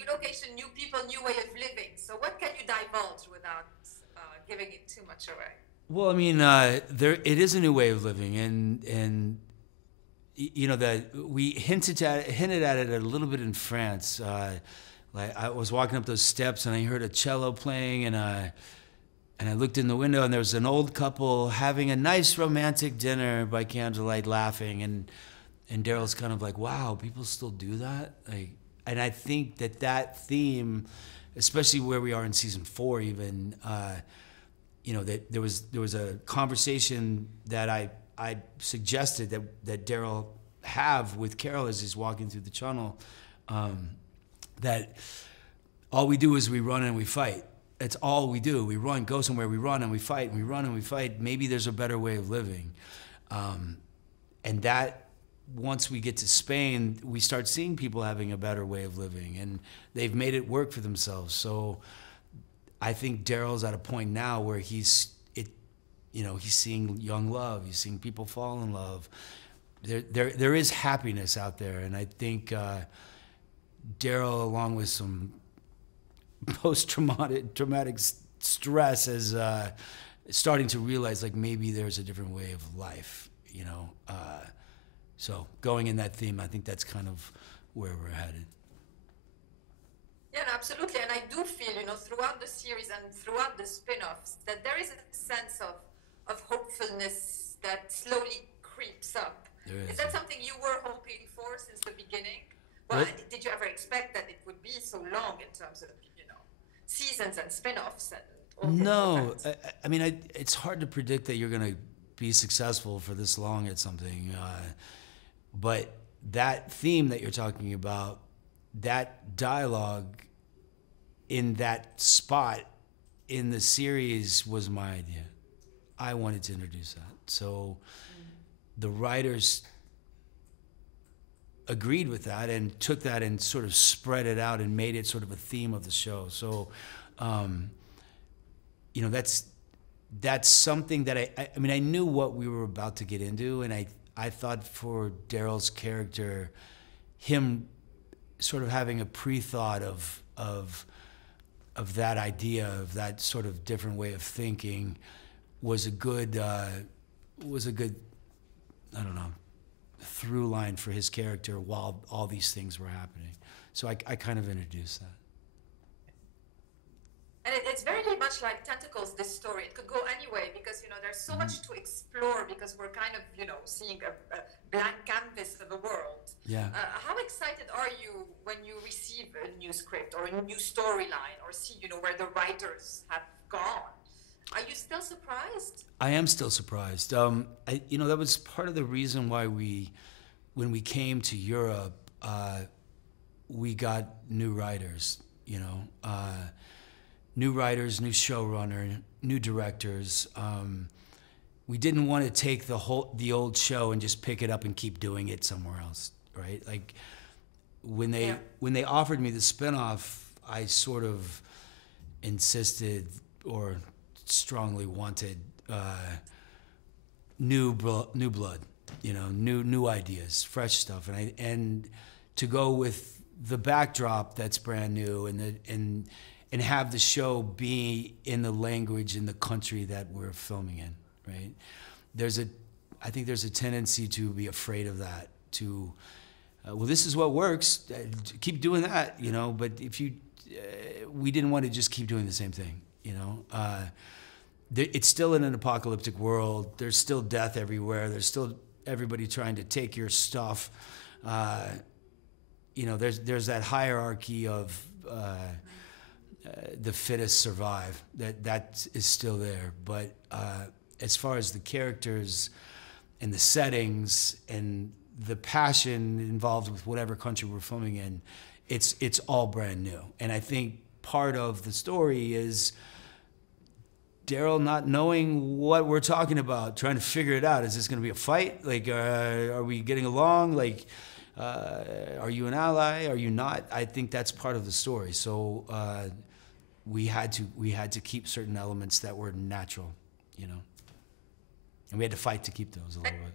new location, new people, new way of living. So what can you divulge without giving it too much away? Well, I mean, it is a new way of living, and you know that we hinted at it a little bit in France. Like I was walking up those steps and I heard a cello playing, and I looked in the window and there was an old couple having a nice romantic dinner by candlelight, laughing, and Daryl's kind of like, wow, people still do that, like, and I think that theme, especially where we are in season 4, even. You know, that there was a conversation that I suggested that Daryl have with Carol as he's walking through the tunnel, that all we do is we run and we fight. That's all we do. We run, go somewhere, we run and we fight, and we run and we fight. Maybe there's a better way of living. And that, once we get to Spain, we start seeing people having a better way of living, and they've made it work for themselves. So I think Daryl's at a point now where he's seeing young love. He's seeing people fall in love. There is happiness out there, and I think Daryl, along with some traumatic stress, is starting to realize, like, maybe there's a different way of life. You know, so going in that theme, I think that's kind of where we're headed. Yeah, no, absolutely. And I do feel, throughout the series and throughout the spin-offs, that there is a sense of hopefulness that slowly creeps up. Is that something you were hoping for since the beginning? Well, did you ever expect that it would be so long in terms of, seasons and spin-offs and all No, I mean, it's hard to predict that you're going to be successful for this long at something. But that theme that you're talking about, that dialogue in that spot in the series was my idea. I wanted to introduce that. So the writers agreed with that and took that and sort of spread it out and made it sort of a theme of the show. So, that's something that I mean, I knew what we were about to get into, and I thought for Daryl's character, him sort of having a pre-thought of that idea, of that sort of different way of thinking, was a good I don't know, through line for his character while all these things were happening. So I kind of introduced that. And it's very much like Tentacles, this story. It could go anyway because, there's so much to explore because we're kind of, seeing a blank canvas of the world. Yeah. How excited are you when you receive a new script or a new storyline or see, where the writers have gone? Are you still surprised? I am still surprised. That was part of the reason why when we came to Europe, we got new writers, new writers, new showrunner, new directors. We didn't want to take the old show and just pick it up and keep doing it somewhere else, right? Like when they offered me the spinoff, I sort of insisted or strongly wanted new blood, new ideas, fresh stuff, and to go with the backdrop that's brand new and have the show be in the language in the country that we're filming in, right? I think there's a tendency to be afraid of that, to, well, this is what works, keep doing that, but if you, we didn't want to just keep doing the same thing, it's still in an apocalyptic world, there's still death everywhere, there's still everybody trying to take your stuff, there's that hierarchy of, the fittest survive. That is still there. But as far as the characters and the settings and the passion involved with whatever country we're filming in, it's all brand new. And I think part of the story is Daryl not knowing what we're talking about, trying to figure it out. Is this going to be a fight? Like, are we getting along? Like, are you an ally? Are you not? I think that's part of the story. So we had to keep certain elements that were natural, and we had to fight to keep those a little bit.